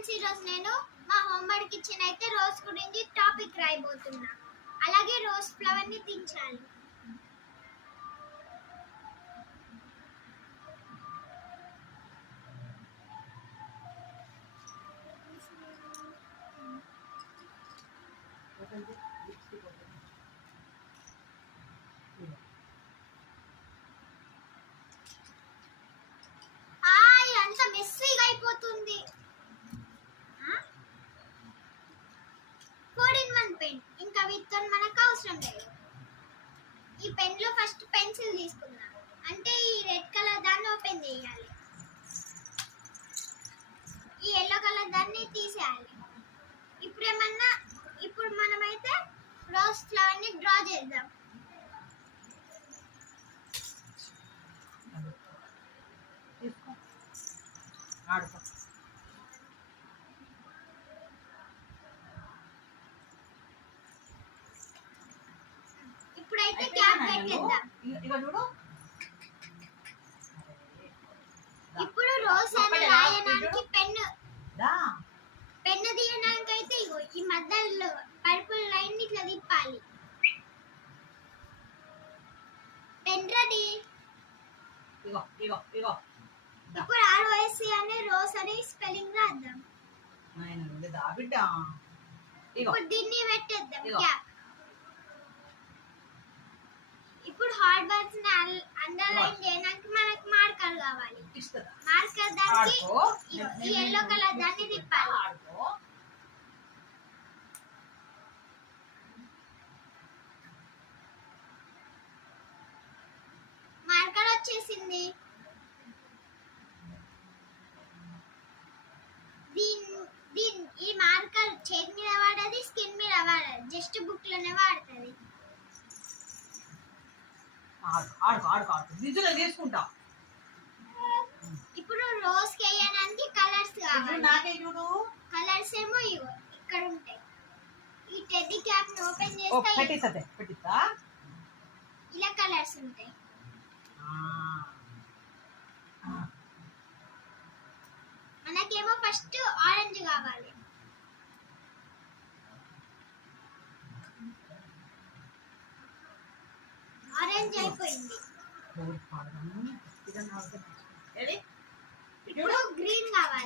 Friends, ఈరోజు నేను మా హోంవర్క్ ఇచ్చిన అయితే రోజ్ గురించి టాపిక్ రాయబోతున్నా. అలాగే రోజ్ ఫ్లవర్ ని దించాలి. అంత మెస్సీగా అయిపోతుంది. 4-in-1 pen. ఇంకా వీటితో మనకు అవసరం లేదు. ఈ పెన్ లో ఫస్ట్ పెన్సిల్ తీసుకుందాం. అంటే ఈ రెడ్ కలర్ దాన్ని ఓపెన్ చేయాలి, ఈ ఎల్లో కలర్ దాన్ని తీసేయాలి. ఇప్పుడు మనమైతే రోజ్ ఫ్లవర్ ని డ్రా చేద్దాం. ఇప్పుడైతే క్యాప్ పెట్టేద్దాం. ఇప్పుడు రోజ్ అని రాయడానికి పెన్ను తీయడానికి అయితే ఈ మధ్యలో పర్పుల్ లైన్ ని ఇట్లా తిప్పాలి. Pen ready. ఇప్పుడు ROS అనే రోజ్ అనే స్పెల్లింగ్ రాద్దాం. ఇప్పుడు దీన్ని పెట్టేద్దాం క్యాప్. ఇప్పుడు హార్డ్ వర్డ్స్ ని అండర్లైన్ చేయడానికి మనకు మార్కర్ కావాలి. మార్కర్ దానికి ఈ yellow కలర్ దాన్ని తిప్పాలి. మార్కర్ వచ్చేసింది. ఈ మార్కర్ చేతి మీద వాడది, స్కిన్ మీద వాడదు, జస్ట్ బుక్ లోనే వాడుతుంది. ఇప్పుడు రోజ్ కి వేయడానికి కలర్స్ కావాలి. కలర్స్ ఏమో ఇక్కడ ఉంటాయి. ఈ టెడ్డీ క్యాప్ ని ఓపెన్ చేస్తే ఇలా కలర్స్ ఉంటాయి. మనకేమో ఫస్ట్ ఆరెంజ్ కావాలి. ఆరెంజ్ అయిపోయింది. ఇప్పుడు గ్రీన్ కావాలి.